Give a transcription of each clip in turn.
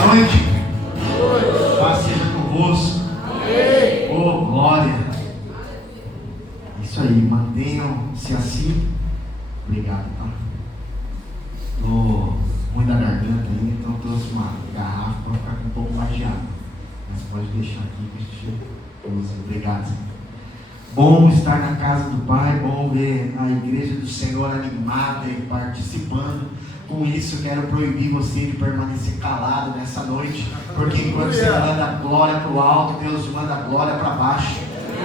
Boa noite. Paz seja convosco. Oh, glória. Isso aí, mantenham-se assim. Obrigado, tá? Estou ruim da garganta ainda, então trouxe uma garrafa para ficar com um pouco mais de água. Mas pode deixar aqui que eu uso. Obrigado. Bom estar na casa do Pai, bom ver a igreja do Senhor animada e participando. Com isso, eu quero proibir você de permanecer calado nessa noite, porque enquanto você manda glória para o alto, Deus manda glória para baixo.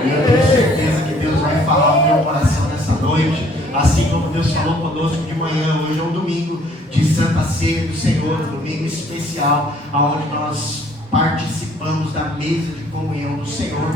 E eu tenho certeza que Deus vai falar no meu coração nessa noite, assim como Deus falou conosco de manhã. Hoje é um domingo de Santa Ceia do Senhor, um domingo especial, onde nós participamos da mesa de comunhão do Senhor.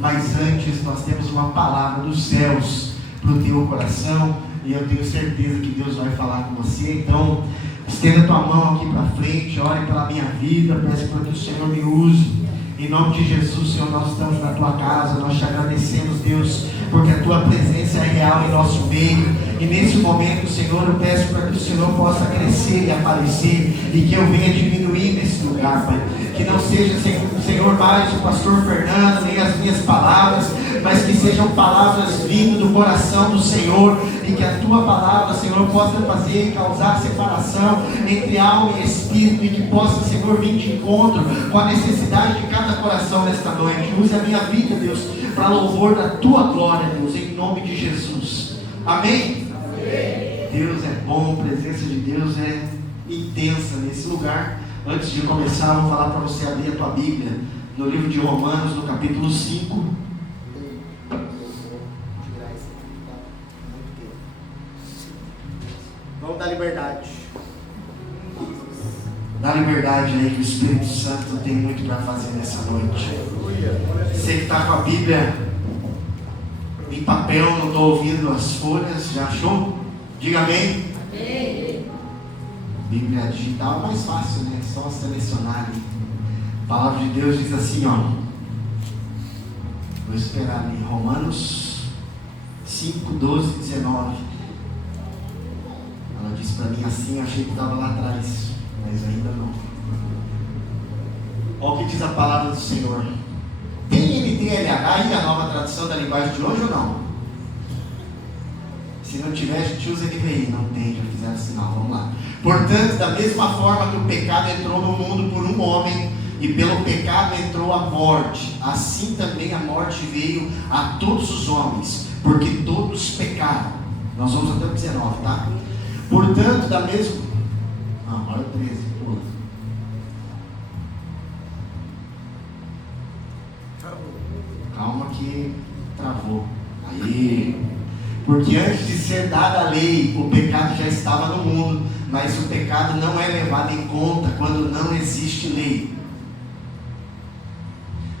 Mas antes nós temos uma palavra dos céus para o teu coração. E eu tenho certeza que Deus vai falar com você. Então, estenda tua mão aqui para frente, ore pela minha vida, peça para que o Senhor me use. Em nome de Jesus, Senhor, nós estamos na tua casa, nós te agradecemos, Deus, porque a tua presença é real em nosso meio. E nesse momento, Senhor, eu peço para que o Senhor possa crescer e aparecer, e que eu venha diminuir nesse lugar, Pai. Que não seja, Senhor, mais o pastor Fernando, nem as minhas palavras, mas que sejam palavras vindo do coração do Senhor, e que a tua palavra, Senhor, possa fazer e causar separação entre alma e espírito, e que possa, Senhor, vir de encontro com a necessidade de cada coração nesta noite. Use a minha vida, Deus, para louvor da tua glória, Deus, em nome de Jesus. Amém? Amém. Deus é bom, a presença de Deus é intensa nesse lugar. Antes de começar, eu vou falar para você abrir a tua Bíblia no livro de Romanos, no capítulo 5. Vamos dar liberdade. Dá liberdade aí, que o Espírito Santo tem muito para fazer nessa noite. Você que está com a Bíblia em papel, não estou ouvindo as folhas, já achou? Diga amém. Amém. Bíblia digital é mais fácil, né? Só selecionar ali. A palavra de Deus diz assim, ó. Vou esperar ali. Romanos 5, 12, 19. Ela disse para mim assim, eu achei que estava lá atrás, mas ainda não. Olha o que diz a palavra do Senhor. Tem NTLH aí, a nova tradução da linguagem de hoje ou não? Se não tiver, a gente usa NVI. Não tem, já fizeram sinal, vamos lá. Portanto, da mesma forma que o pecado entrou no mundo por um homem, e pelo pecado entrou a morte, assim também a morte veio a todos os homens, porque todos pecaram. Nós vamos até o 19, tá? Portanto, da mesma... agora é 13, pula. Calma que travou. Aí... Porque antes de ser dada a lei, o pecado já estava no mundo, mas o pecado não é levado em conta quando não existe lei.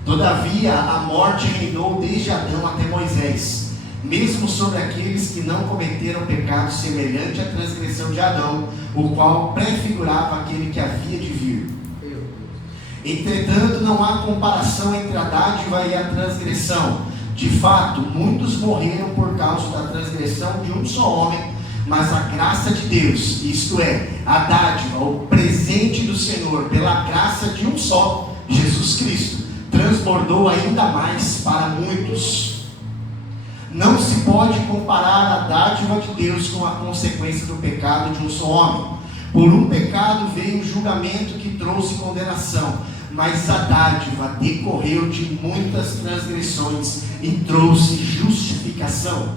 Todavia, a morte reinou desde Adão até Moisés, mesmo sobre aqueles que não cometeram pecado semelhante à transgressão de Adão, o qual prefigurava aquele que havia de vir. Entretanto, não há comparação entre a dádiva e a transgressão. De fato, muitos morreram por causa da transgressão de um só homem, mas a graça de Deus, isto é, a dádiva, o presente do Senhor, pela graça de um só, Jesus Cristo, transbordou ainda mais para muitos. Não se pode comparar a dádiva de Deus com a consequência do pecado de um só homem. Por um pecado veio o julgamento que trouxe condenação, mas a dádiva decorreu de muitas transgressões e trouxe justificação.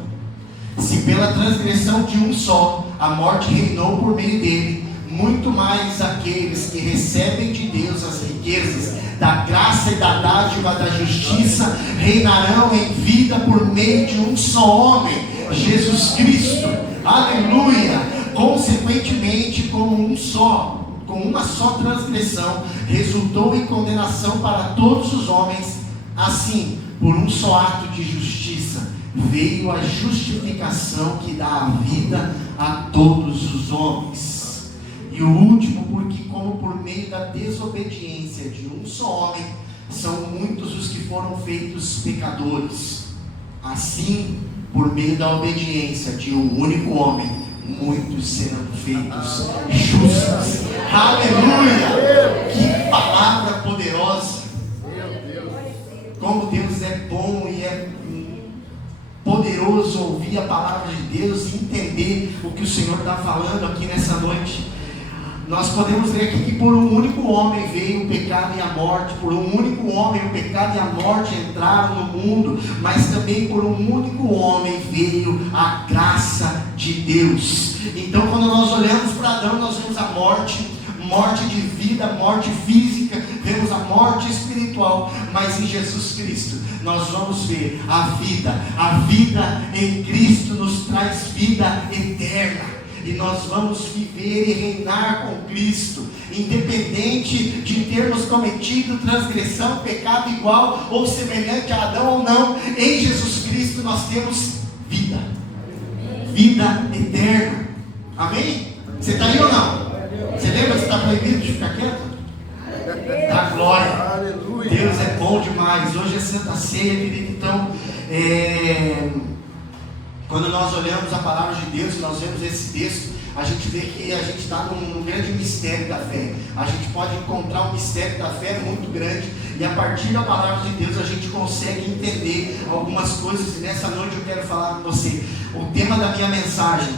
Se pela transgressão de um só a morte reinou por meio dele, muito mais aqueles que recebem de Deus as riquezas da graça e da dádiva da justiça reinarão em vida por meio de um só homem, Jesus Cristo. Aleluia! Consequentemente, com uma só transgressão, resultou em condenação para todos os homens. Assim, por um só ato de justiça, veio a justificação que dá a vida a todos os homens. E o último, porque como por meio da desobediência de um só homem, são muitos os que foram feitos pecadores. Assim, por meio da obediência de um único homem, muitos serão feitos justos. Aleluia! Que maravilhoso ouvir a palavra de Deus e entender o que o Senhor está falando aqui nessa noite. Nós podemos ler aqui que por um único homem veio o pecado e a morte, por um único homem o pecado e a morte entraram no mundo, mas também por um único homem veio a graça de Deus. Então quando nós olhamos para Adão, nós vemos a morte de vida, morte física, vemos a morte espiritual, mas em Jesus Cristo nós vamos ver a vida em Cristo nos traz vida eterna. E nós vamos viver e reinar com Cristo, independente de termos cometido transgressão, pecado igual ou semelhante a Adão ou não. Em Jesus Cristo nós temos vida eterna. Amém? Você está aí ou não? Você lembra que você está proibido de ficar quieto? Dá glória. Aleluia. Deus é bom demais. Hoje é Santa Ceia, querido. Então, quando nós olhamos a palavra de Deus, nós vemos esse texto, a gente vê que a gente está num grande mistério da fé. A gente pode encontrar um mistério da fé muito grande, e a partir da palavra de Deus a gente consegue entender algumas coisas. E nessa noite eu quero falar com você. O tema da minha mensagem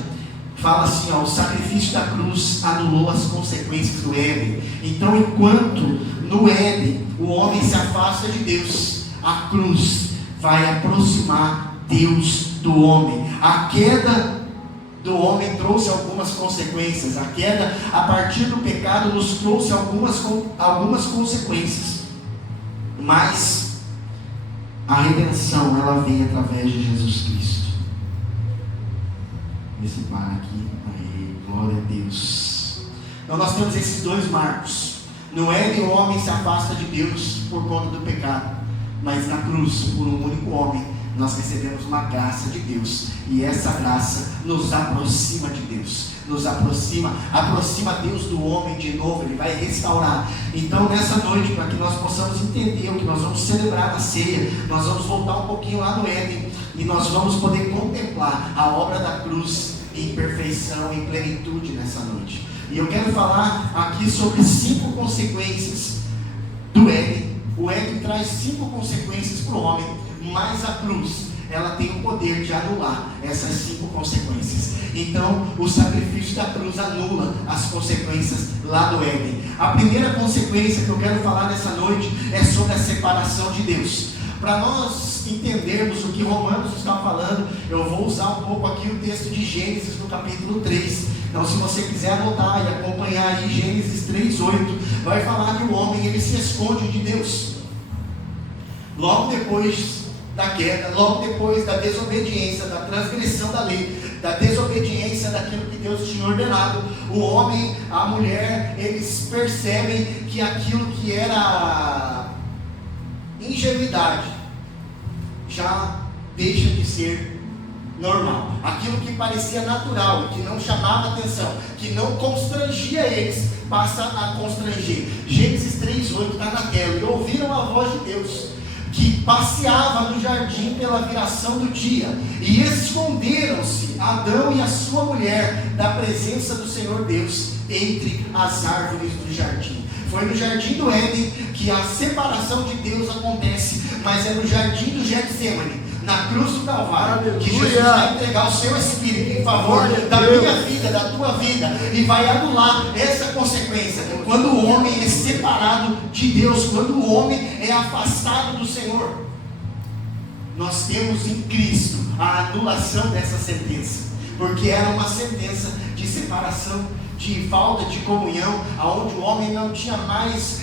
fala assim, o sacrifício da cruz anulou as consequências do Éden. Então, enquanto no Éden o homem se afasta de Deus, a cruz vai aproximar Deus do homem. A queda do homem trouxe algumas consequências. A queda, a partir do pecado, nos trouxe algumas consequências. Mas a redenção, ela vem através de Jesus Cristo. Esse par aqui, aí, glória a Deus. Então nós temos esses dois marcos. No Éden o homem se afasta de Deus por conta do pecado, mas na cruz, por um único homem, nós recebemos uma graça de Deus, e essa graça nos aproxima de Deus, aproxima Deus do homem de novo. Ele vai restaurar. Então nessa noite, para que nós possamos entender o que nós vamos celebrar na ceia, nós vamos voltar um pouquinho lá no Éden, e nós vamos poder contemplar a obra da cruz em perfeição, em plenitude nessa noite. E eu quero falar aqui sobre 5 consequências do Éden. O Éden traz 5 consequências para o homem, mas a cruz, ela tem o poder de anular essas 5 consequências. Então, o sacrifício da cruz anula as consequências lá do Éden. A primeira consequência que eu quero falar nessa noite é sobre a separação de Deus. Para nós entendermos o que Romanos está falando, eu vou usar um pouco aqui o texto de Gênesis no capítulo 3. Então, se você quiser anotar e acompanhar aí Gênesis 3:8, vai falar que o homem, ele se esconde de Deus. Logo depois da queda, logo depois da desobediência, da transgressão da lei, da desobediência daquilo que Deus tinha ordenado, o homem, a mulher, eles percebem que aquilo que era ingenuidade já deixa de ser normal. Aquilo que parecia natural, que não chamava atenção, que não constrangia eles, passa a constranger. Gênesis 3:8 está na tela. E ouviram a voz de Deus, que passeava no jardim pela viração do dia, e esconderam-se Adão e a sua mulher da presença do Senhor Deus entre as árvores do jardim. Foi no jardim do Éden que a separação de Deus acontece, mas é no jardim do Getsemane, na cruz do Calvário, que Jesus vai entregar o seu Espírito em favor da minha vida, da tua vida, e vai anular essa consequência. Quando o homem é separado de Deus, quando o homem é afastado do Senhor, nós temos em Cristo a anulação dessa sentença, porque era uma sentença de separação, de falta de comunhão, aonde o homem não tinha mais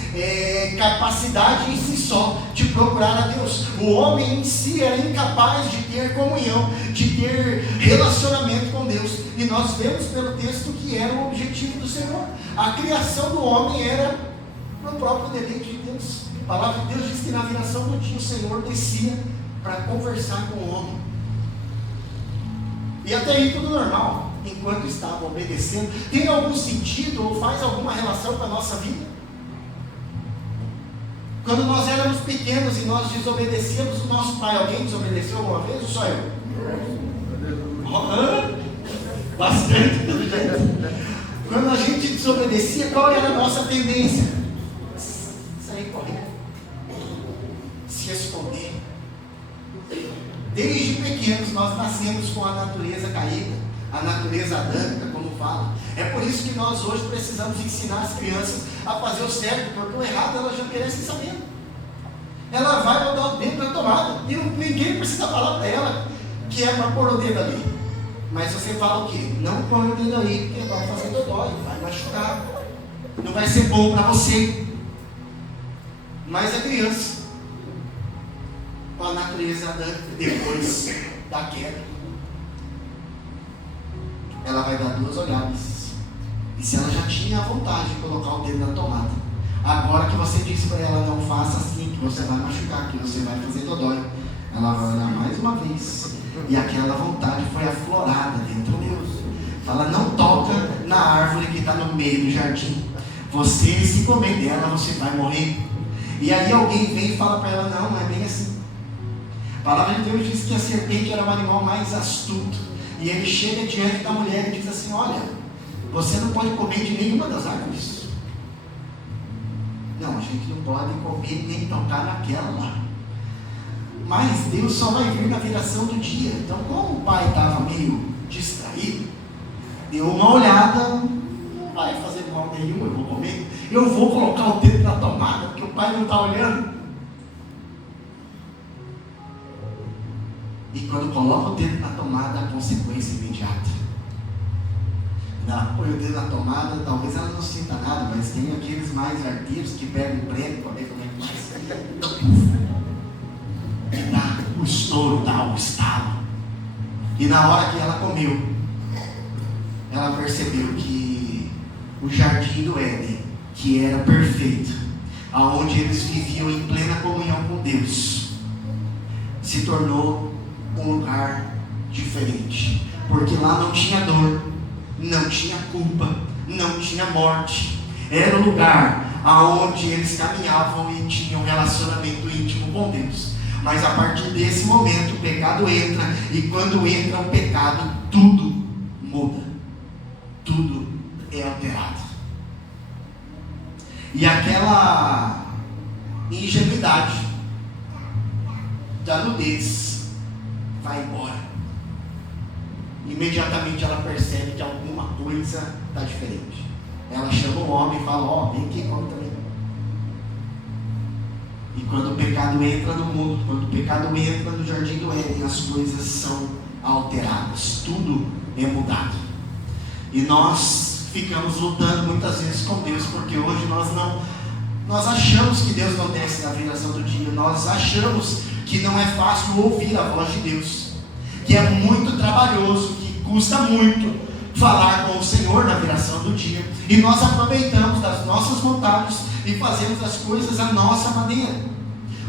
capacidade em si só de procurar a Deus. O homem em si era incapaz de ter comunhão, de ter relacionamento com Deus. E nós vemos pelo texto que era o objetivo do Senhor. A criação do homem era no próprio deleite de Deus. A palavra de Deus diz que na viração do dia o Senhor descia para conversar com o homem. E até aí tudo normal, enquanto estava obedecendo. Tem algum sentido ou faz alguma relação com a nossa vida? Quando nós éramos pequenos e nós desobedecíamos o nosso pai, alguém desobedeceu alguma vez ou só eu? Bastante, pelo jeito. Quando a gente desobedecia, qual era a nossa tendência? Sair correndo, se esconder. Desde pequenos nós nascemos com a natureza caída, a natureza adâmica, como fala. É por isso que nós hoje precisamos ensinar as crianças a fazer o certo, porque o errado elas já crescem sabendo. Ela vai botar o dedo na tomada e ninguém precisa falar para ela que é para pôr o dedo ali. Mas você fala o quê? Não põe o dedo aí, porque vai fazer dodói, vai machucar, não vai ser bom para você. Mas a criança, com a natureza adâmica, depois da queda, ela vai dar 2 olhadas. E se ela já tinha a vontade de colocar o dedo na tomada, agora que você disse para ela, não faça assim, que você vai machucar, que você vai fazer dodói, ela vai olhar mais uma vez, e aquela vontade foi aflorada dentro dela. Fala, não toca na árvore que está no meio do jardim, você, se comer dela, você vai morrer. E aí alguém vem e fala para ela, não é bem assim. A palavra de Deus diz que a serpente era o animal mais astuto, e ele chega diante da mulher e diz assim, olha, você não pode comer de nenhuma das árvores. Não, a gente não pode comer nem tocar naquela lá. Mas Deus só vai vir na viração do dia. Então, como o pai estava meio distraído, deu uma olhada, não vai fazer mal nenhum, eu vou comer. Eu vou colocar o dedo na tomada, porque o pai não está olhando. E quando coloca o dedo na tomada, a consequência é imediata. Ela põe o dedo na tomada, talvez ela não sinta nada, mas tem aqueles mais arteiros que pegam o prego para ver como é que faz. E dá o estouro, dá o estalo. E na hora que ela comeu, ela percebeu que o jardim do Éden, que era perfeito, aonde eles viviam em plena comunhão com Deus, se tornou um lugar diferente, porque lá não tinha dor, não tinha culpa, não tinha morte. Era o lugar aonde eles caminhavam e tinham um relacionamento íntimo com Deus. Mas a partir desse momento o pecado entra, e quando entra o pecado, tudo muda, tudo é alterado. E aquela ingenuidade da nudez vai embora. Imediatamente ela percebe que alguma coisa está diferente. Ela chama o homem e fala, ó, vem aqui, come também. E quando o pecado entra no mundo, quando o pecado entra no jardim do Éden, as coisas são alteradas, tudo é mudado. E nós ficamos lutando muitas vezes com Deus, porque hoje nós achamos que Deus não desce na viração do dia, nós achamos que não é fácil ouvir a voz de Deus, que é muito trabalhoso, que custa muito falar com o Senhor na viração do dia, e nós aproveitamos das nossas vontades e fazemos as coisas à nossa maneira.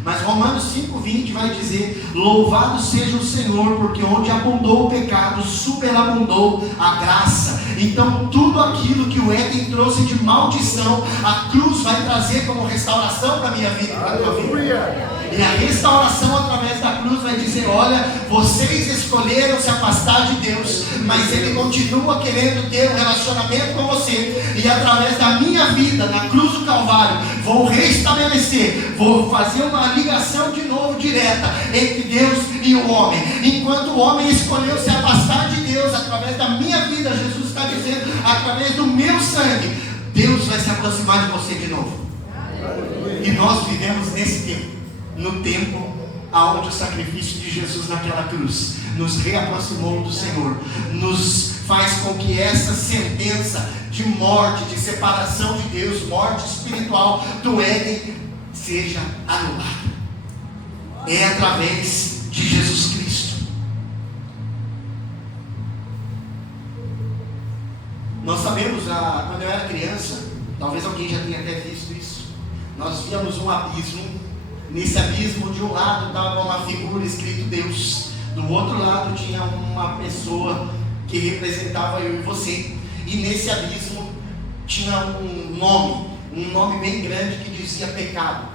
Mas Romanos 5,20 vai dizer, louvado seja o Senhor, porque onde abundou o pecado, superabundou a graça. Então tudo aquilo que o Éden trouxe de maldição, a cruz vai trazer como restauração para a minha vida e para a tua vida. E a restauração através da cruz vai dizer, olha, vocês escolheram se afastar de Deus, mas Ele continua querendo ter um relacionamento com você, e através da minha vida, na cruz do Calvário, vou restabelecer, vou fazer uma ligação de novo, direta, entre Deus e o homem. Enquanto o homem escolheu se afastar de Deus, através da minha vida, Jesus está dizendo, através do meu sangue, Deus vai se aproximar de você de novo. E nós vivemos nesse tempo, no tempo onde o sacrifício de Jesus naquela cruz nos reaproximou do Senhor, nos faz com que essa sentença de morte, de separação de Deus, morte espiritual do Éden, seja anulada. É através de Jesus Cristo. Nós sabemos, quando eu era criança, talvez alguém já tenha até visto isso, nós víamos um abismo. Nesse abismo, de um lado estava uma figura escrito Deus, do outro lado tinha uma pessoa que representava eu e você, e nesse abismo tinha um nome bem grande que dizia pecado.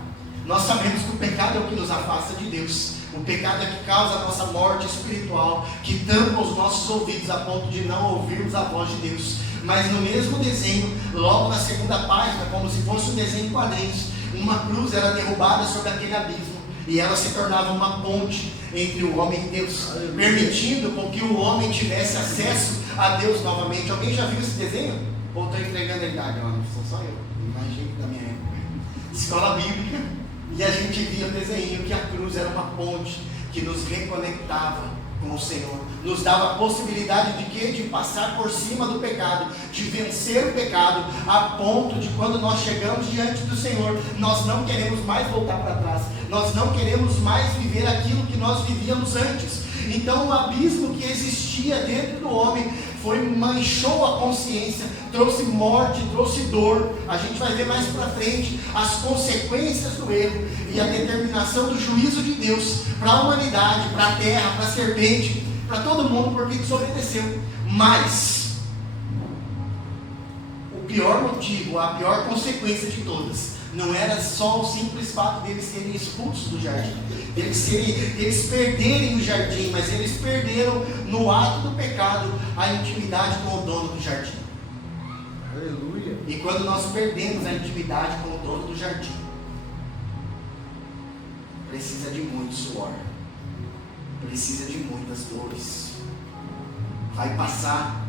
Nós sabemos que o pecado é o que nos afasta de Deus, o pecado é que causa a nossa morte espiritual, que tampa os nossos ouvidos a ponto de não ouvirmos a voz de Deus. Mas no mesmo desenho, logo na segunda página, como se fosse um desenho em quadrinhos, uma cruz era derrubada sobre aquele abismo, e ela se tornava uma ponte entre o homem e Deus, permitindo com que o homem tivesse acesso a Deus novamente. Alguém já viu esse desenho? Ou estou entregando a idade? Não sou só eu, mais gente da minha época. Escola bíblica, e a gente via o desenho que a cruz era uma ponte que nos reconectava com o Senhor, nos dava a possibilidade de quê? De passar por cima do pecado, de vencer o pecado, a ponto de quando nós chegamos diante do Senhor, nós não queremos mais voltar para trás, nós não queremos mais viver aquilo que nós vivíamos antes. Então o abismo que existia dentro do homem manchou a consciência, trouxe morte, trouxe dor. A gente vai ver mais para frente as consequências do erro e a determinação do juízo de Deus para a humanidade, para a terra, para a serpente, para todo mundo, porque desobedeceu. Mas o pior motivo, a pior consequência de todas, não era só o simples fato deles serem expulsos do jardim, eles perderem o jardim, mas eles perderam no ato do pecado a intimidade com o dono do jardim. Aleluia. E quando nós perdemos a intimidade com o dono do jardim, precisa de muito suor, precisa de muitas dores, vai passar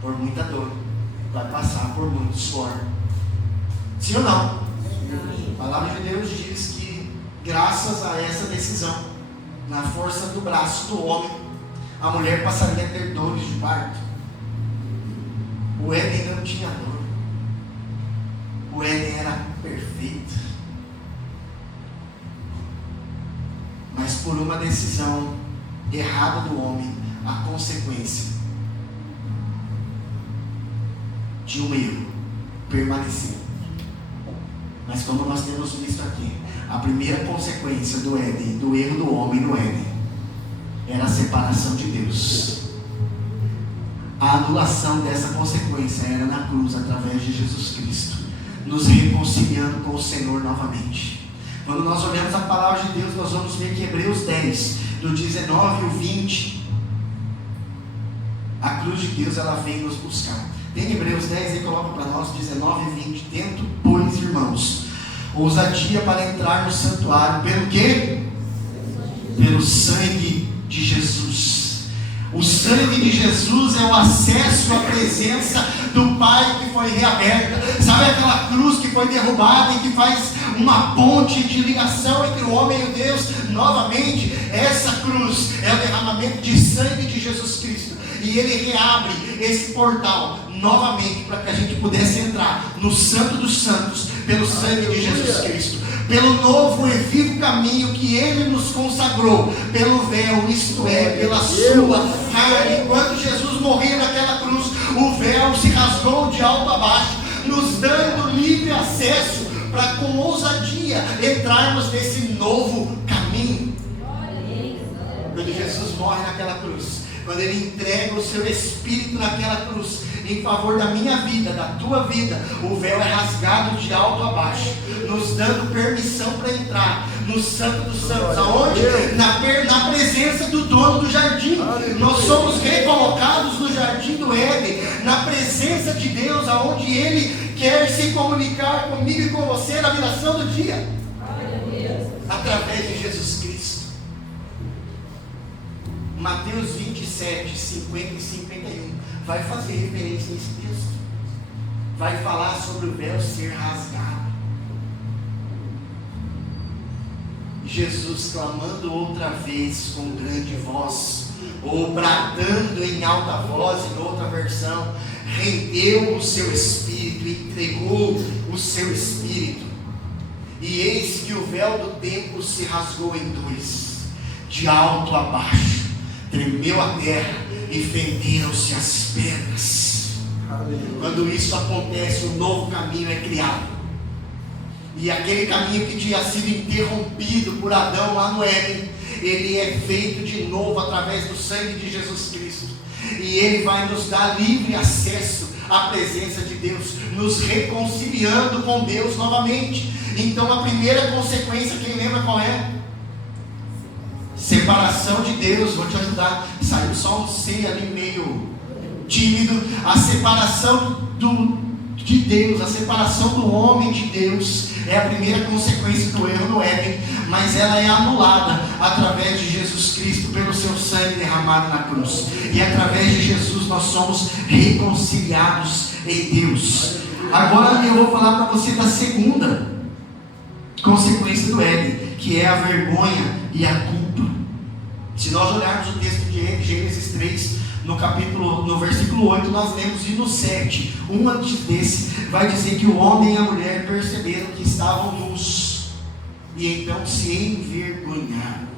por muita dor, vai passar por muito suor. Sim ou não? A palavra de Deus diz que, graças a essa decisão, na força do braço do homem, a mulher passaria a ter dores de parto. O Éden não tinha dor, o Éden era perfeito, mas por uma decisão errada do homem, a consequência de um erro permaneceu. Mas como nós temos visto aqui, a primeira consequência do Éden, do erro do homem no Éden, era a separação de Deus. A anulação dessa consequência era na cruz, através de Jesus Cristo, nos reconciliando com o Senhor novamente. Quando nós olhamos a palavra de Deus, nós vamos ver que Hebreus 10, do 19 ao 20, a cruz de Deus, ela vem nos buscar. Tem Hebreus 10 e coloca para nós 19 e 20. Tento, pois, irmãos, ousadia para entrar no santuário. Pelo quê? Pelo sangue de Jesus. O sangue de Jesus é o acesso à presença do Pai que foi reaberta. Sabe aquela cruz que foi derrubada e que faz uma ponte de ligação entre o homem e o Deus? Novamente, essa cruz é o derramamento de sangue de Jesus Cristo. E Ele reabre esse portal novamente para que a gente pudesse entrar no Santo dos Santos pelo sangue de Jesus Cristo, pelo novo e vivo caminho que Ele nos consagrou, pelo véu, isto é, pela sua carne. Enquanto Jesus morria naquela cruz, o véu se rasgou de alto a baixo, nos dando livre acesso para com ousadia entrarmos nesse novo caminho. Quando Jesus morre naquela cruz, quando Ele entrega o seu Espírito naquela cruz, em favor da minha vida, da tua vida, o véu é rasgado de alto a baixo, nos dando permissão para entrar no Santo dos Santos. Aonde? Na presença do dono do jardim. Nós somos recolocados no jardim do Éden, na presença de Deus, aonde Ele quer se comunicar comigo e com você na viração do dia, através de Jesus Cristo. Mateus 27, 50 e 51 vai fazer referência a esse texto, vai falar sobre o véu ser rasgado. Jesus clamando outra vez com grande voz, ou bradando em alta voz, em outra versão, rendeu o seu espírito, entregou o seu espírito, e eis que o véu do templo se rasgou em dois, de alto a baixo, tremeu a terra e fenderam-se as pedras. Quando isso acontece, um novo caminho é criado, e aquele caminho que tinha sido interrompido por Adão lá no Éden, ele é feito de novo através do sangue de Jesus Cristo, e Ele vai nos dar livre acesso à presença de Deus, nos reconciliando com Deus novamente. Então a primeira consequência, quem lembra qual é? Separação de Deus. Vou te ajudar, saiu só um C ali meio tímido. A separação de Deus, a separação do homem de Deus, é a primeira consequência do erro no Éden, mas ela é anulada através de Jesus Cristo, pelo seu sangue derramado na cruz, e através de Jesus nós somos reconciliados em Deus. Agora eu vou falar para você da segunda consequência do Éden, que é a vergonha e a culpa. Se nós olharmos o texto de Gênesis 3, no versículo 8, nós lemos, e no 7, um antes desse, vai dizer que o homem e a mulher perceberam que estavam nus, e então se envergonharam.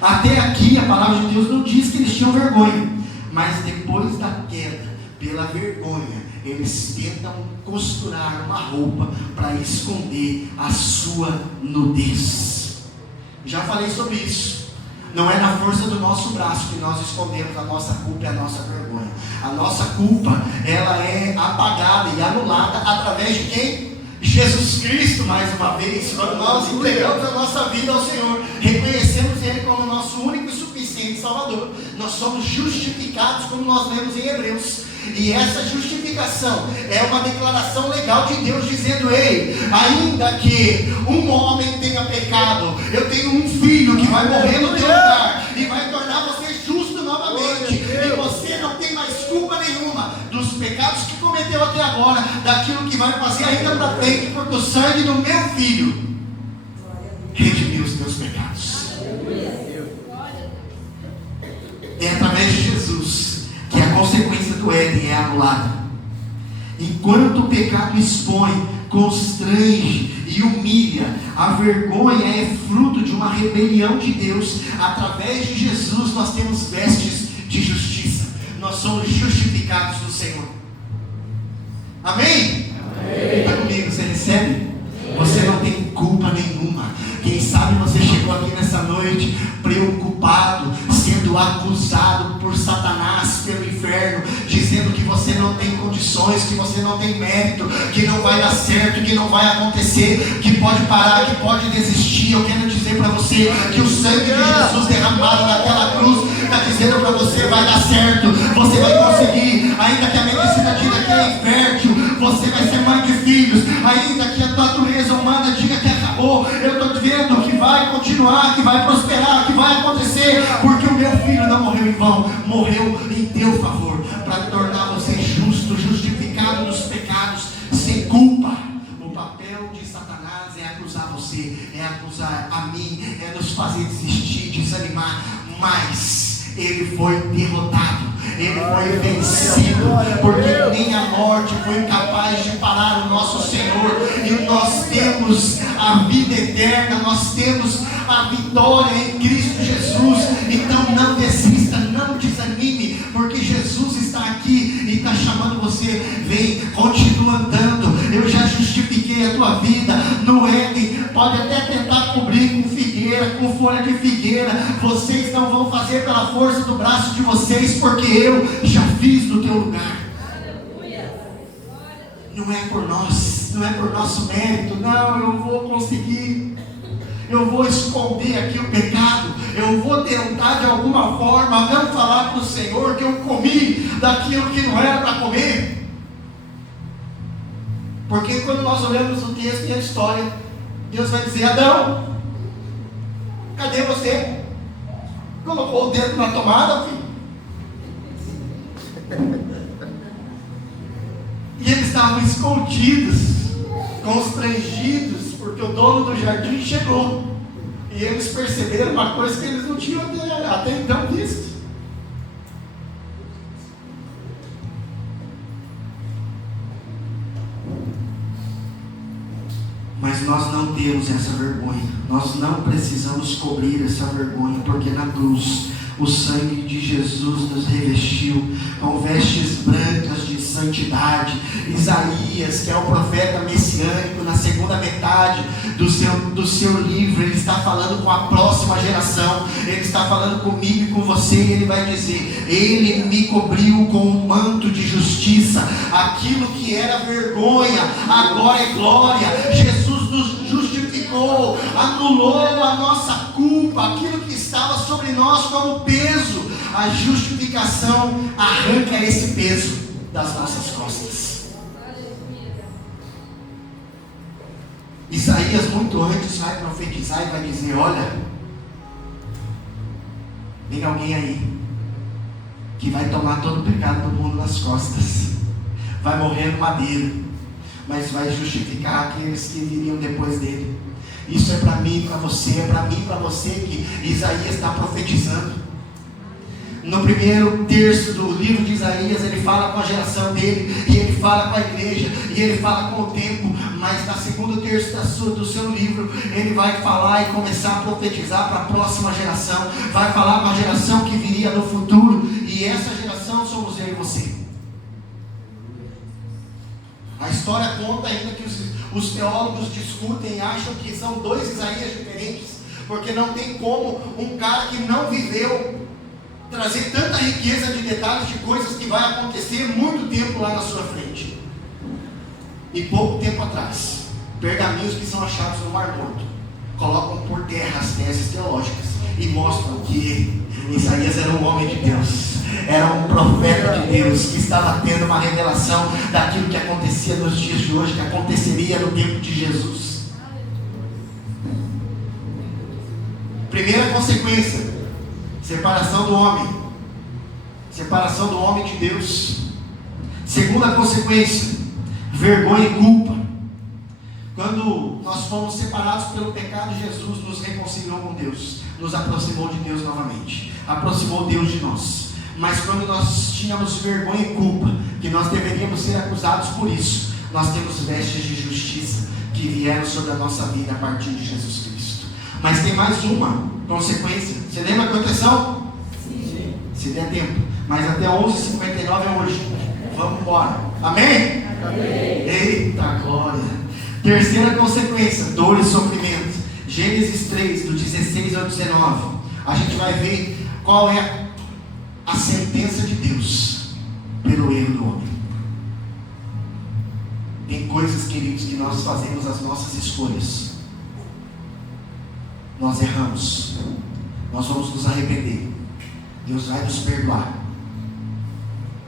Até aqui a palavra de Deus não diz que eles tinham vergonha, mas depois da queda, pela vergonha, eles tentam costurar uma roupa para esconder a sua nudez. Já falei sobre isso. Não é na força do nosso braço que nós escondemos a nossa culpa e a nossa vergonha. A nossa culpa, ela é apagada e anulada através de quem? Jesus Cristo, mais uma vez. Quando nós entregamos a nossa vida ao Senhor, reconhecemos Ele como nosso único e suficiente Salvador, nós somos justificados, como nós lemos em Hebreus. E essa justificação é uma declaração legal de Deus dizendo: ei, ainda que um homem tenha pecado, eu tenho um filho que vai morrer no teu lugar e vai tornar você justo novamente, e você não tem mais culpa nenhuma dos pecados que cometeu até agora, daquilo que vai fazer ainda para frente, porque o sangue do meu filho redimiu os teus pecados. É através de Jesus que a consequência do Éden é anulada. Enquanto o pecado expõe, constrange e humilha, a vergonha é fruto de uma rebelião de Deus. Através de Jesus nós temos vestes de justiça, nós somos justificados no Senhor. Amém? Está comigo, você recebe? Você não tem culpa nenhuma. Quem sabe você chegou aqui nessa noite preocupado, sendo acusado por Satanás, pelo inferno, dizendo que você não tem condições, que você não tem mérito, que não vai dar certo, que não vai acontecer, que pode parar, que pode desistir. Eu quero dizer para você que o sangue de Jesus derramado naquela cruz está dizendo para você: vai dar certo, você vai conseguir. Ainda que a medicina diga que é infértil, você vai ser mãe de filhos. Ainda que a natureza humana diga que acabou, eu estou dizendo que vai continuar, que vai prosperar, que vai acontecer, porque o meu filho não morreu em vão, morreu em teu favor, para tornar você justo, justificado dos pecados, sem culpa. O papel de Satanás é acusar você, é acusar a mim, é nos fazer desistir, desanimar, mas ele foi derrotado, ele foi vencido, porque nem a morte foi capaz de parar o nosso Senhor, e nós temos a vida eterna, nós temos a vitória em Cristo Jesus. Então não desista, não desanime, porque Jesus está aqui e está chamando você: vem, continua andando, eu já justifiquei a tua vida. No Éden, pode até tentar cobrir com figueira, com folha de figueira, vocês não vão fazer pela força do braço de vocês, porque eu já fiz no teu lugar. Não é por nós, não é por nosso mérito. Não, eu vou conseguir, eu vou esconder aqui o pecado, eu vou tentar de alguma forma não falar para o Senhor que eu comi daquilo que não era para comer. Porque quando nós olhamos o texto e a história, Deus vai dizer: Adão, cadê você? Colocou o dedo na tomada, filho? E eles estavam escondidos, constrangidos, porque o dono do jardim chegou. E eles perceberam uma coisa que eles não tinham até então visto. Mas nós não temos essa vergonha, nós não precisamos cobrir essa vergonha, porque na cruz o sangue de Jesus nos revestiu com vestes brancas de santidade. Isaías, que é o profeta messiânico, na segunda metade do seu livro, ele está falando com a próxima geração, ele está falando comigo e com você, e ele vai dizer: ele me cobriu com um manto de justiça, aquilo que era vergonha agora é glória. Jesus nos justificou, anulou a nossa culpa, aquilo que estava sobre nós como peso. A justificação arranca esse peso das nossas costas. Isaías, muito antes, vai profetizar e vai dizer: olha, vem alguém aí que vai tomar todo o pecado do mundo nas costas, vai morrer no madeiro, mas vai justificar aqueles que viriam depois dele. Isso é para mim e para você, é para mim e para você que Isaías está profetizando. No primeiro terço do livro de Isaías, ele fala com a geração dele, e ele fala com a igreja, e ele fala com o tempo. Mas no segundo terço do seu livro, ele vai falar e começar a profetizar para a próxima geração, vai falar com a geração que viria no futuro, e essa geração somos eu e você. A história conta ainda que os teólogos discutem e acham que são dois Isaías diferentes, porque não tem como um cara que não viveu trazer tanta riqueza de detalhes de coisas que vai acontecer muito tempo lá na sua frente. E pouco tempo atrás, pergaminhos que são achados no Mar Morto colocam por terra as teses teológicas e mostram que Isaías era um homem de Deus, era um profeta de Deus, que estava tendo uma revelação daquilo que acontecia nos dias de hoje, que aconteceria no tempo de Jesus. Primeira consequência: separação do homem. Separação do homem de Deus. Segunda consequência: vergonha e culpa. Quando nós fomos separados pelo pecado, Jesus nos reconciliou com Deus, nos aproximou de Deus novamente, aproximou Deus de nós. Mas quando nós tínhamos vergonha e culpa, que nós deveríamos ser acusados por isso, nós temos vestes de justiça que vieram sobre a nossa vida a partir de Jesus Cristo. Mas tem mais uma consequência. Você lembra a proteção? Sim. Se der tempo. Mas até 11h59 é hoje. Vamos embora. Amém? Amém. Eita glória. Terceira consequência: dor e sofrimento. Gênesis 3, do 16 ao 19. A gente vai ver qual é a sentença de Deus pelo erro do homem. Tem coisas, queridos, que nós fazemos as nossas escolhas. Nós erramos, nós vamos nos arrepender, Deus vai nos perdoar,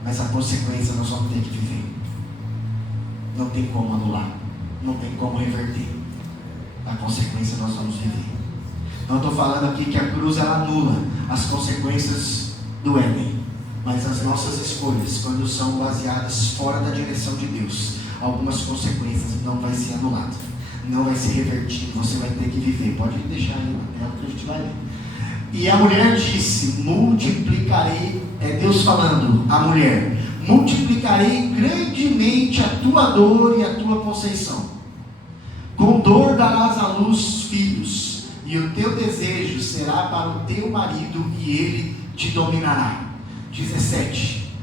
mas a consequência nós vamos ter que viver. Não tem como anular, não tem como reverter. A consequência nós vamos viver. Não estou falando aqui que a cruz ela anula as consequências do Éden, mas as nossas escolhas, quando são baseadas fora da direção de Deus, algumas consequências não vai ser anulado, não vai ser revertido, você vai ter que viver. Pode deixar aí na tela que a gente vai ler. E a mulher disse: multiplicarei, é Deus falando, a mulher: multiplicarei grandemente a tua dor e a tua conceição. Com dor darás à luz filhos, e o teu desejo será para o teu marido, e ele te dominará. 17.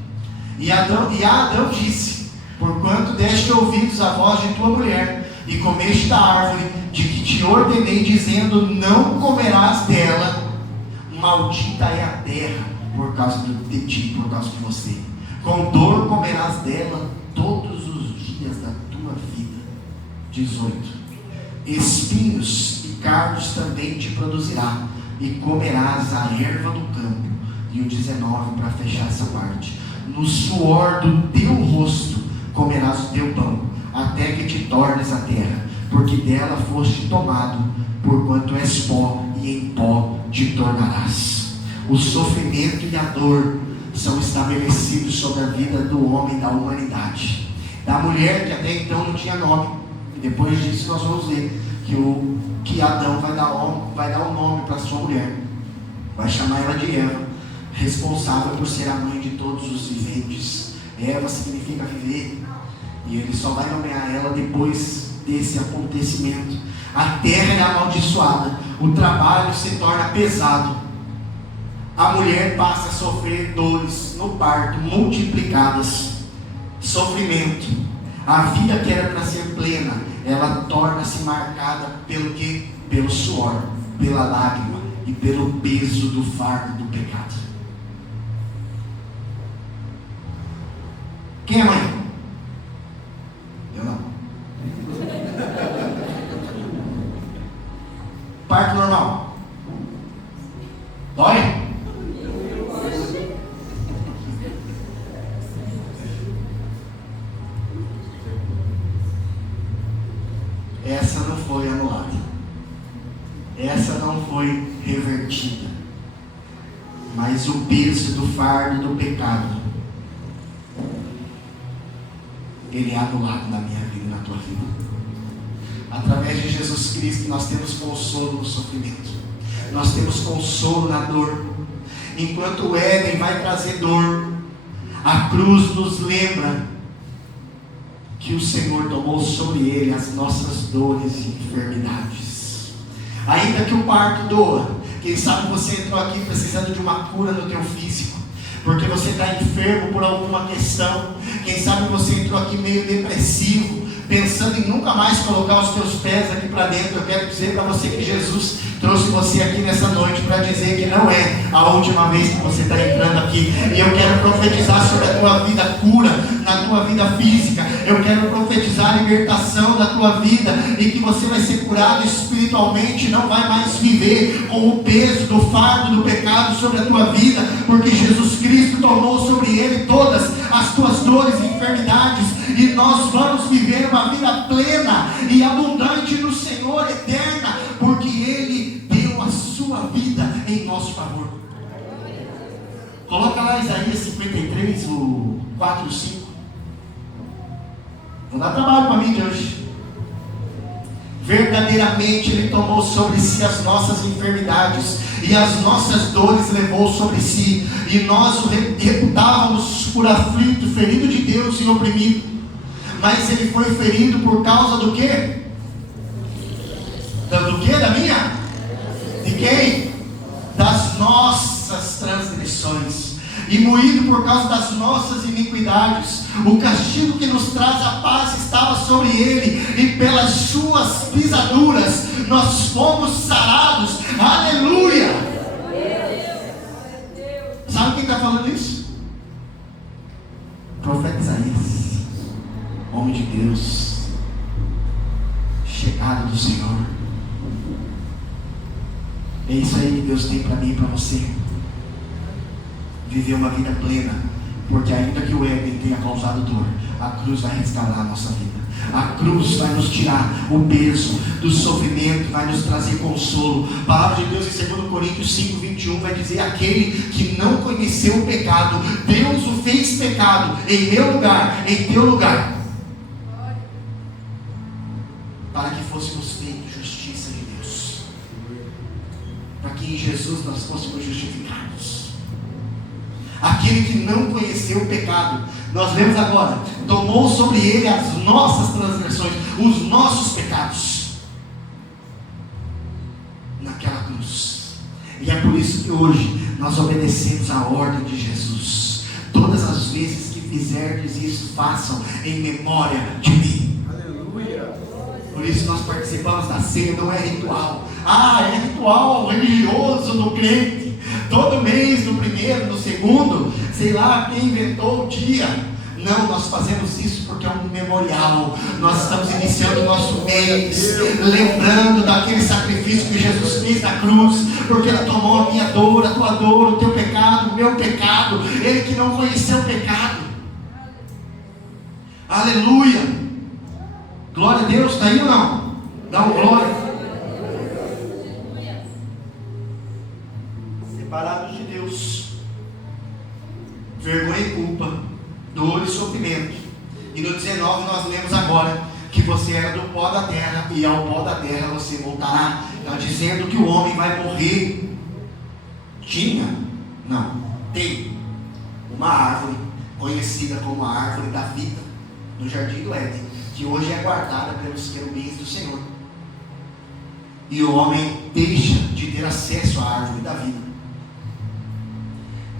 E a Adão disse: porquanto deste ouvidos à voz de tua mulher, e comeste da árvore de que te ordenei, dizendo: não comerás dela, maldita é a terra por causa de ti, por causa de você. Com dor comerás dela todos os dias da tua vida. 18. Espinhos e cardos também te produzirá, e comerás a erva do campo. E o 19, para fechar essa parte: no suor do teu rosto comerás o teu pão, até que te tornes a terra, porque dela foste tomado, porquanto és pó, e em pó te tornarás. O sofrimento e a dor são estabelecidos sobre a vida do homem, da humanidade, da mulher, que até então não tinha nome. E depois disso nós vamos ver que Adão vai dar um nome para sua mulher, vai chamar ela de Eva, responsável por ser a mãe de todos os viventes. Eva significa viver, e ele só vai nomear ela depois desse acontecimento. A terra é amaldiçoada, o trabalho se torna pesado, a mulher passa a sofrer dores no parto multiplicadas, sofrimento. A vida que era para ser plena, ela torna-se marcada pelo quê? Pelo suor, pela lágrima e pelo peso do fardo do pecado. Quem é mãe? Eu não. Parto normal. Dói? essa não foi anulada, essa não foi revertida, mas o peso do fardo do pecado, ele é anulado na minha vida e na tua vida. Através de Jesus Cristo nós temos consolo no sofrimento, nós temos consolo na dor. Enquanto o Éden vai trazer dor, a cruz nos lembra que o Senhor tomou sobre ele as nossas dores e enfermidades. Ainda que o parto doa, quem sabe você entrou aqui precisando de uma cura no teu físico, porque você está enfermo por alguma questão. Quem sabe você entrou aqui meio depressivo, pensando em nunca mais colocar os teus pés aqui para dentro. Eu quero dizer para você que Jesus trouxe você aqui nessa noite para dizer que não é a última vez que você está entrando aqui. E eu quero profetizar sobre a tua vida cura, na tua vida física. Eu quero profetizar a libertação da tua vida, e que você vai ser curado espiritualmente, não vai mais viver com o peso do fardo do pecado sobre a tua vida, porque Jesus Cristo tomou sobre ele todas as tuas dores e enfermidades, e nós vamos viver uma vida plena e abundante no Senhor, eterna, porque ele deu a sua vida em nosso favor. Coloca lá Isaías 53, o 4 e o 5. Vou dar trabalho para mim de hoje. Verdadeiramente ele tomou sobre si as nossas enfermidades, e as nossas dores levou sobre si, e nós o reputávamos por aflito, ferido de Deus e oprimido. Mas ele foi ferido por causa do quê? Do quê? Da minha? De quem? Das nossas transgressões, e moído por causa das nossas iniquidades. O castigo que nos traz a paz estava sobre ele, e pelas suas pisaduras nós fomos sarados. Aleluia! Sabe quem está falando isso? O profeta Isaías, homem de Deus, chegado do Senhor. É isso aí que Deus tem para mim e para você. Viver uma vida plena, porque ainda que o Éden tenha causado dor, a cruz vai restaurar a nossa vida. A cruz vai nos tirar o peso do sofrimento, vai nos trazer consolo. A palavra de Deus em 2 Coríntios 5, 21 vai dizer: aquele que não conheceu o pecado, Deus o fez pecado em meu lugar, em teu lugar, para que fôssemos feitos justiça de Deus, para que em Jesus nós fôssemos justificados. Aquele que não conheceu o pecado, nós lemos agora, tomou sobre ele as nossas transgressões, os nossos pecados, naquela cruz. E é por isso que hoje nós obedecemos a ordem de Jesus. Todas as vezes que fizerdes isso, façam em memória de mim. Aleluia. Por isso nós participamos da ceia, não é ritual. É ritual religioso do crente. Todo mês, no primeiro, no segundo, sei lá quem inventou o dia. Não, nós fazemos isso porque é um memorial. Nós estamos iniciando o nosso mês, lembrando daquele sacrifício que Jesus fez na cruz, porque Ele tomou a minha dor, a tua dor, o teu pecado, o meu pecado. Ele que não conheceu o pecado. Aleluia. Glória a Deus, está aí ou não? Dá um glória. Separados de Deus, vergonha e culpa, dor e sofrimento. E no 19 nós lemos agora que você era do pó da terra, e ao pó da terra você voltará. Está dizendo que o homem vai morrer. Tem uma árvore conhecida como a árvore da vida no jardim do Éden, que hoje é guardada pelos querubins do Senhor. E o homem deixa de ter acesso à árvore da vida.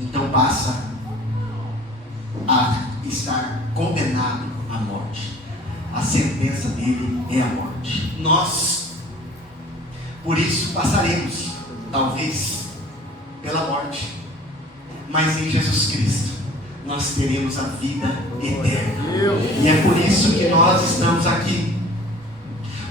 Então passa a estar condenado à morte. A sentença dele é a morte. Nós, por isso, passaremos, talvez, pela morte, mas em Jesus Cristo nós teremos a vida eterna. E é por isso que nós estamos aqui.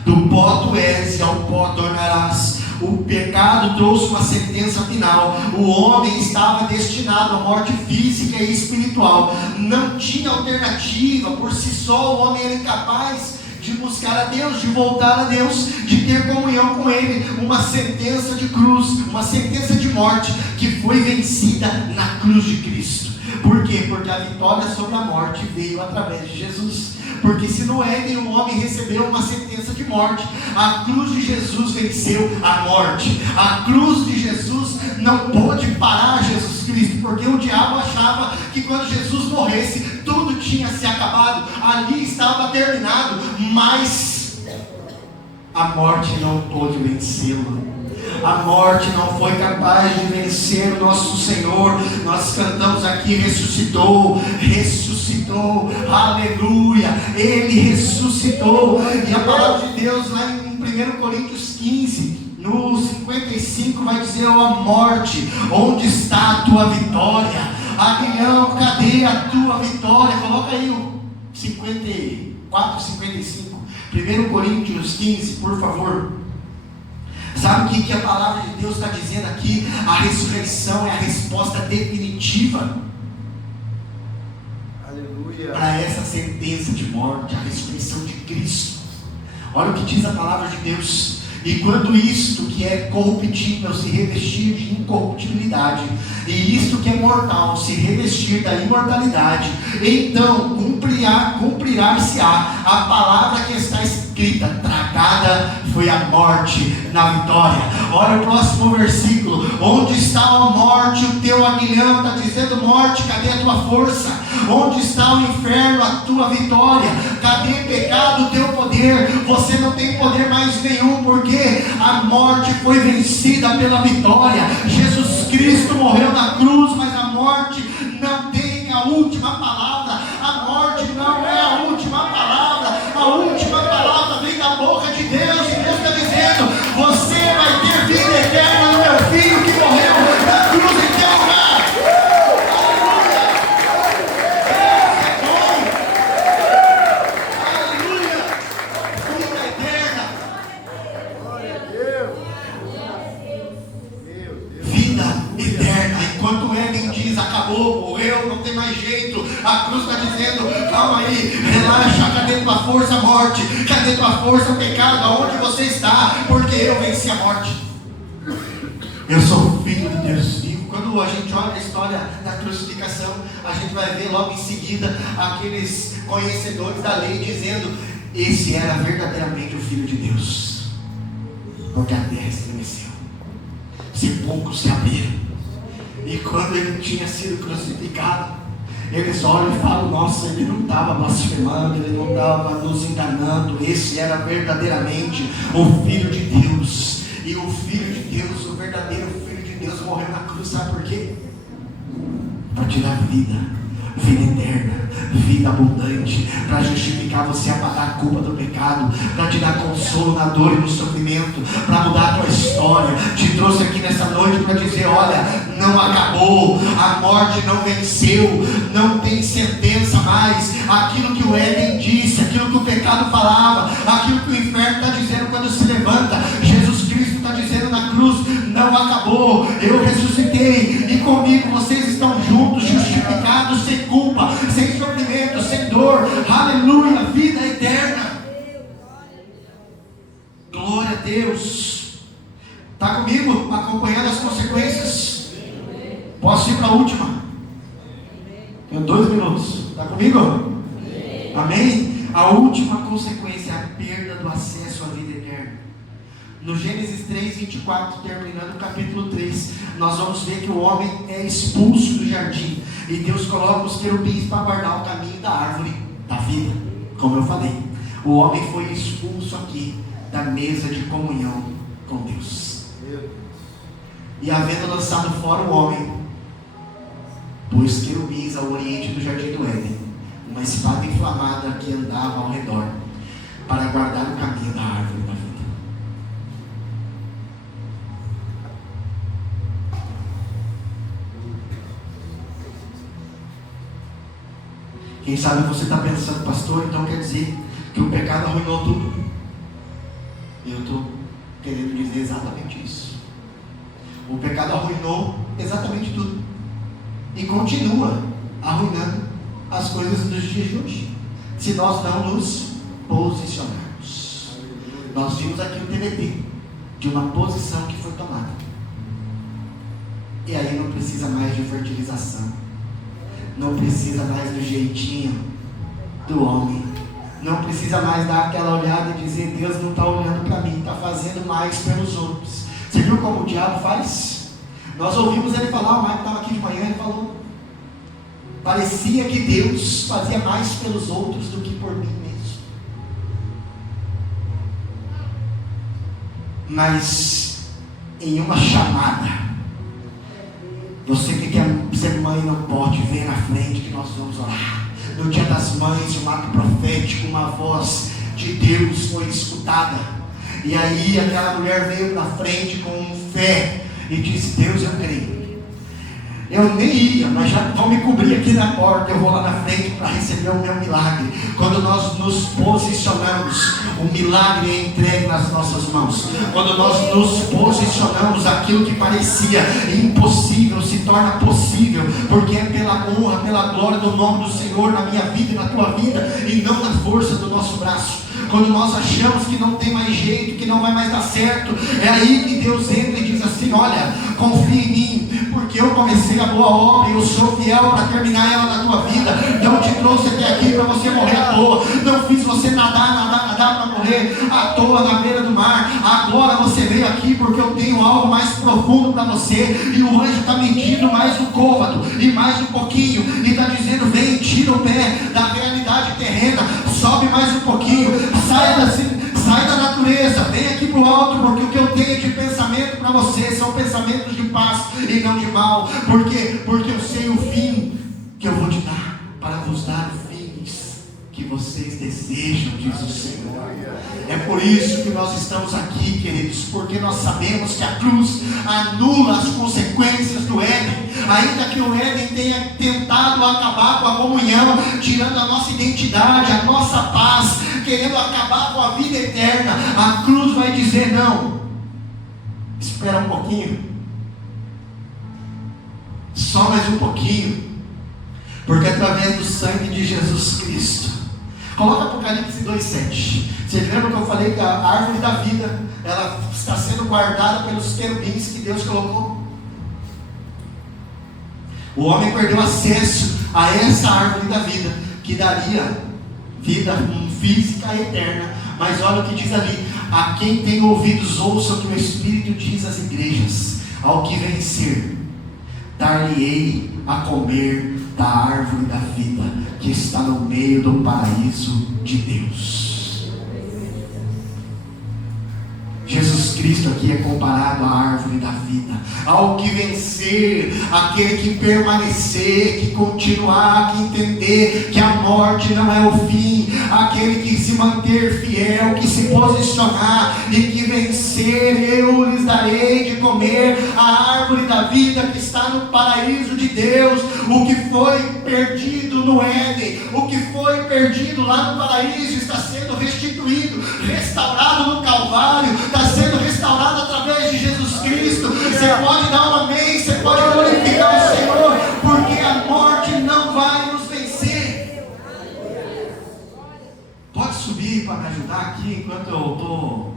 Do pó tu és e ao pó tornarás. O pecado trouxe uma sentença final. O homem estava destinado à morte física e espiritual. Não tinha alternativa. Por si só o homem era incapaz de buscar a Deus, de voltar a Deus, de ter comunhão com Ele. Uma sentença de cruz, uma sentença de morte que foi vencida na cruz de Cristo. Por quê? Porque a vitória sobre a morte veio através de Jesus. Porque se no Éden o homem recebeu uma sentença de morte, a cruz de Jesus venceu a morte. A cruz de Jesus não pôde parar Jesus Cristo, porque o diabo achava que quando Jesus morresse, tudo tinha se acabado, ali estava terminado, mas a morte não pôde vencê-lo. A morte não foi capaz de vencer o nosso Senhor. Nós cantamos aqui: ressuscitou, ressuscitou, aleluia, Ele ressuscitou. E a palavra de Deus lá em 1 Coríntios 15, no 55, vai dizer: ó morte, onde está a tua vitória? Aguilhão, cadê a tua vitória? Coloca aí o 54, 55, 1 Coríntios 15, por favor. Sabe o que a palavra de Deus está dizendo aqui? A ressurreição é a resposta definitiva, aleluia, para essa sentença de morte, a ressurreição de Cristo. Olha o que diz a palavra de Deus: e quando isto que é corruptível se revestir de incorruptibilidade, e isto que é mortal se revestir da imortalidade, então cumprirá-se-á a palavra que está escrita: tragada foi a morte na vitória. Olha o próximo versículo: onde está a morte, o teu aguilhão? Está dizendo: morte, cadê a tua força? Onde está o inferno, a tua vitória? Cadê, pecado, o teu poder? Você não tem poder mais nenhum, porque a morte foi vencida pela vitória. Jesus Cristo morreu na cruz, mas a morte não tem a última palavra. A morte não é a última palavra. A última palavra vem da boca de Deus, e Deus está dizendo: você vai ter vida eterna no meu filho que morreu na cruz em teu lugar. Aleluia! Vida eterna. glória a Deus, meu Deus, Vida eterna. Enquanto o Éden diz: acabou, morreu, não tem mais jeito, a cruz está dizendo: calma aí, relaxa, cadê tua força, morte? Cadê tua força, pecado? Aonde você está? Porque eu venci a morte. Eu sou filho de Deus vivo. Quando a gente olha a história da crucificação, a gente vai ver logo em seguida aqueles conhecedores da lei dizendo: esse era verdadeiramente o Filho de Deus, porque a terra estremeceu, sepulcros se abriram, e quando ele tinha sido crucificado, eles olham e falam: nossa, ele não estava blasfemando, ele não estava nos enganando, esse era verdadeiramente o Filho de Deus. E o Filho de Deus, o verdadeiro Filho de Deus, morreu na cruz, sabe por quê? Para te dar vida, vida eterna, vida abundante, para justificar você, apagar a culpa do pecado, para te dar consolo na dor e no sofrimento, para mudar a tua história. Te trouxe aqui nessa noite para dizer: olha, não acabou, a morte não venceu, não tem sentença mais. Aquilo que o Éden disse, aquilo que o pecado falava, aquilo que o inferno está dizendo quando se levanta, Jesus Cristo está dizendo na cruz: não acabou, eu ressuscitei, e comigo vocês estão juntos, justificados, sem culpa, sem sofrimento, sem dor, aleluia, vida eterna. Glória a Deus. Está comigo, acompanhando as consequências? Posso ir para a última? Tenho 2 minutos. Está comigo? Amém? A última consequência é a perda do acesso à vida eterna. No Gênesis 3, 24, terminando o capítulo 3, nós vamos ver que o homem é expulso do jardim, e Deus coloca os querubins para guardar o caminho da árvore da vida. Como eu falei, o homem foi expulso aqui da mesa de comunhão com Deus. E havendo lançado fora o homem, pôs querubins ao oriente do jardim do Éden, uma espada inflamada que andava ao redor, para guardar o caminho da árvore da vida. Quem sabe você está pensando: pastor, então quer dizer que o pecado arruinou tudo? Eu estou querendo dizer exatamente isso. O pecado arruinou exatamente tudo, e continua arruinando as coisas dos dias de hoje, se nós não nos posicionarmos. Nós vimos aqui o TBT de uma posição que foi tomada. E aí não precisa mais de fertilização, não precisa mais do jeitinho do homem, não precisa mais dar aquela olhada e dizer: Deus não está olhando para mim, está fazendo mais pelos outros. Você viu como o diabo faz? Nós ouvimos ele falar, o Marco estava aqui de manhã, ele falou, parecia que Deus fazia mais pelos outros do que por mim mesmo. Mas em uma chamada, você que quer ser mãe não pode, vem na frente que nós vamos orar. No dia das mães, um ato profético, uma voz de Deus foi escutada. E aí aquela mulher veio na frente com fé e disse: Deus, eu creio. Eu nem ia, mas já vão me cobrir aqui na porta, eu vou lá na frente para receber o meu milagre. Quando nós nos posicionamos, o milagre é entregue nas nossas mãos. Quando nós nos posicionamos, aquilo que parecia impossível se torna possível, porque é pela honra, pela glória do nome do Senhor na minha vida e na tua vida, e não na força do nosso braço. Quando nós achamos que não tem mais jeito, que não vai mais dar certo, é aí que Deus entra e diz assim: olha, confia em mim, porque eu comecei a boa obra e eu sou fiel para terminar ela na tua vida. Não te trouxe até aqui para você morrer à toa, não fiz você nadar para morrer à toa na beira do mar. Agora você veio aqui porque eu tenho algo mais profundo para você, e o anjo está medindo mais um côvado e mais um pouquinho, e está dizendo: vem, tira o pé da realidade terrena, sobe mais um pouquinho, sai da natureza, vem aqui para o alto, porque o que eu tenho de pensamento para você são pensamentos de paz e não de mal. Por quê? Porque eu sei o fim que eu vou te dar, para vos dar fins que vocês desejam, diz o Senhor. É por isso que nós estamos aqui, queridos, porque nós sabemos que a cruz anula as consequências do Éden. Ainda que o Éden tenha tentado acabar com a comunhão, tirando a nossa identidade, a nossa paz, querendo acabar com a vida eterna, a cruz vai dizer: não, espera um pouquinho, só mais um pouquinho, porque através do sangue de Jesus Cristo. Coloca Apocalipse 2,7. Vocês lembram que eu falei que a árvore da vida, ela está sendo guardada pelos querubins que Deus colocou? O homem perdeu acesso a essa árvore da vida, que daria vida física eterna. Mas olha o que diz ali: a quem tem ouvidos ouça o que o Espírito diz às igrejas. Ao que vencer, dar-lhe-ei a comer da árvore da vida, que está no meio do paraíso de Deus. Jesus Cristo aqui é comparado à árvore da vida. Ao que vencer, aquele que permanecer, que continuar, que entender que a morte não é o fim, aquele que se manter fiel, que se posicionar e que vencer, eu lhes darei de comer a árvore da vida que está no paraíso de Deus. O que foi perdido no Éden, o que foi perdido lá no paraíso, está sendo restituído, restaurado no Calvário, está sendo restaurado através de Jesus Cristo. Você pode dar um amém, você pode glorificar o Senhor, porque a morte não vai nos vencer. Pode subir para me ajudar aqui, enquanto eu estou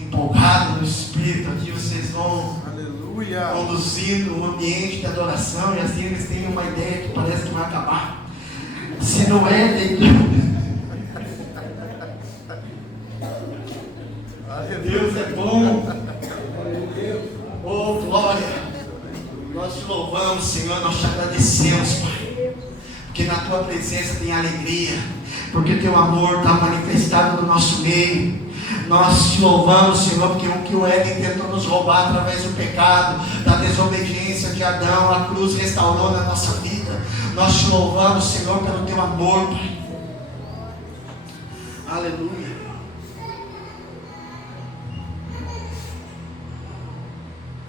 empolgado no Espírito aqui. Vocês vão conduzindo o ambiente de adoração, e assim eles têm uma ideia que parece que vai acabar. Se não é, Deus é bom. Oh, glória. Nós te louvamos, Senhor, nós te agradecemos, Pai, porque na tua presença tem alegria, porque teu amor está manifestado no nosso meio. Nós te louvamos, Senhor, porque o que o Éden tentou nos roubar através do pecado, da desobediência de Adão, a cruz restaurou na nossa vida. Nós te louvamos, Senhor, pelo teu amor, Pai. Aleluia.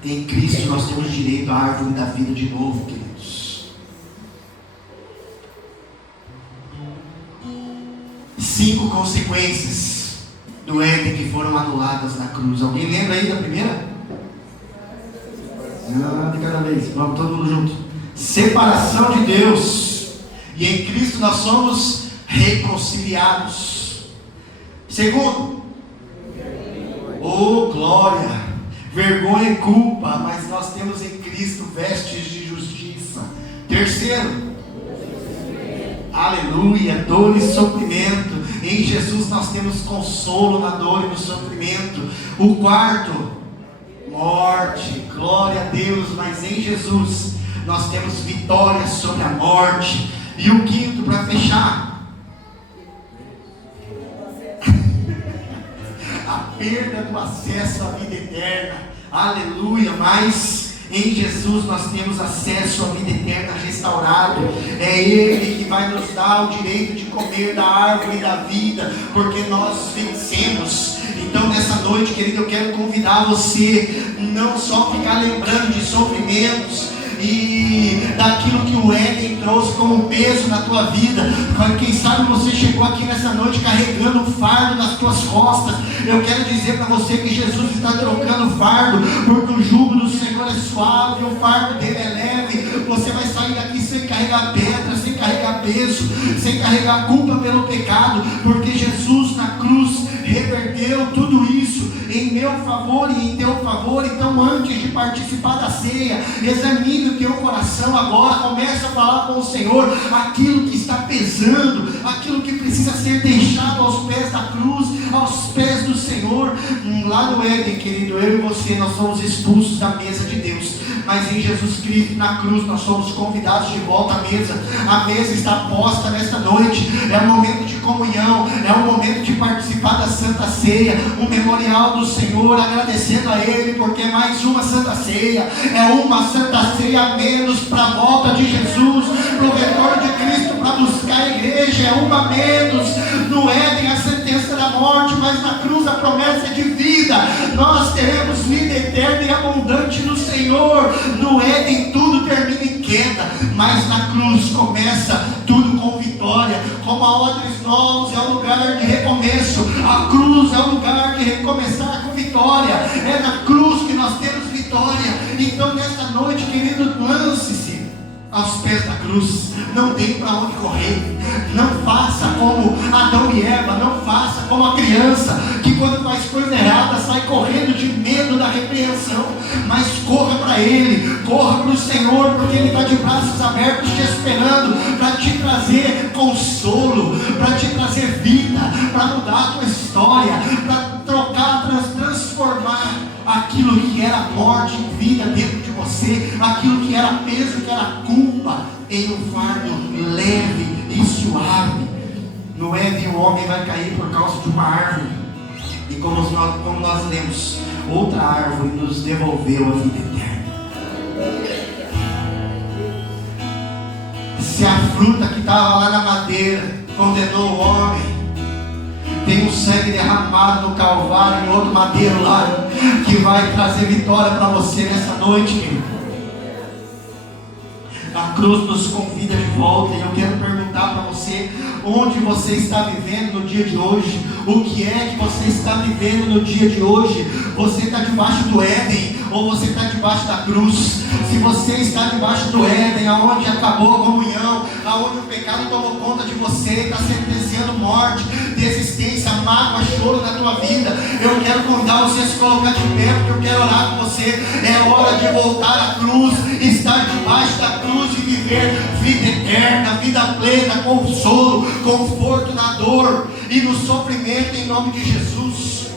Em Cristo nós temos direito à árvore da vida de novo, queridos. 5 consequências do Éden que foram anuladas na cruz. Alguém lembra aí da primeira? De cada vez. Vamos todo mundo junto. Separação de Deus. E em Cristo nós somos reconciliados. Segundo, oh glória, vergonha e culpa, mas nós temos em Cristo vestes de justiça. Terceiro, aleluia, dor e sofrimento. Em Jesus nós temos consolo na dor e no sofrimento. O quarto, morte, glória a Deus, mas em Jesus nós temos vitória sobre a morte. E o quinto, para fechar, a perda do acesso à vida eterna. Aleluia, mas em Jesus nós temos acesso à vida eterna restaurado. É Ele que vai nos dar o direito de comer da árvore da vida, porque nós vencemos. Então nessa noite, querido, eu quero convidar você, não só ficar lembrando de sofrimentos e daquilo que o Éden trouxe como peso na tua vida. Quem sabe você chegou aqui nessa noite carregando um fardo nas tuas costas. Eu quero dizer para você que Jesus está trocando o fardo, porque o jugo do Senhor é suave, o fardo dele é leve. Você vai sair daqui sem carregar pedra, sem carregar peso, sem carregar culpa pelo pecado, porque Jesus na cruz reverteu tudo isso em meu favor e em teu favor. Então, antes de participar da ceia, examine o teu coração agora, comece a falar com o Senhor aquilo que está pesando, aquilo que precisa ser deixado aos pés da cruz, aos pés do Senhor. Lá no Éden, querido, eu e você, nós somos expulsos da mesa de Deus, mas em Jesus Cristo, na cruz, nós somos convidados de volta à mesa. A mesa está posta nesta noite. É um momento de comunhão, é um momento de participar da Santa Ceia, um memorial do Senhor, agradecendo a Ele, porque é mais uma Santa Ceia, é uma Santa Ceia a menos para a volta de Jesus, para o retorno de Cristo, para buscar a igreja, é uma a menos. No Éden a sentença da morte, mas na cruz a promessa é de vida. Nós teremos vida eterna e abundante no Senhor. No Éden tudo termina em queda, mas na cruz começa tudo com vitória. Como a odres novos é o lugar de recomeço, a cruz é o lugar de recomeçar com vitória. É na cruz que nós temos vitória. Então nesta noite, querido, lance-se aos pés da cruz. Não tem para onde correr. Não faça como Adão e Eva, não faça como a criança que quando faz coisa errada sai correndo de medo da repreensão, mas corra para Ele, corra para o Senhor, porque Ele está de braços abertos te esperando para te trazer consolo, para te trazer vida, para mudar a tua história, para trocar, transformar aquilo que era morte em vida dentro de você, aquilo que era peso, que era culpa, em um fardo leve e suave. No Éden o homem vai cair por causa de uma árvore, e como nós lemos, outra árvore nos devolveu a vida eterna. Se a fruta que estava lá na madeira condenou o homem, tem um sangue derramado no Calvário, em outro madeiro lá, que vai trazer vitória para você nessa noite, querido. A cruz nos convida de volta, e eu quero perguntar para você, onde você está vivendo no dia de hoje? O que é que você está vivendo no dia de hoje? Você está debaixo do Éden, ou você está debaixo da cruz? Se você está debaixo do Éden, aonde acabou a comunhão, aonde o pecado tomou conta de você, está sentenciando morte, desistência, mágoa, choro na tua vida, eu quero convidar você a se colocar de pé, porque eu quero orar com você. É hora de voltar à cruz, estar debaixo da cruz e viver vida eterna, vida plena, consolo, conforto na dor e no sofrimento, em nome de Jesus.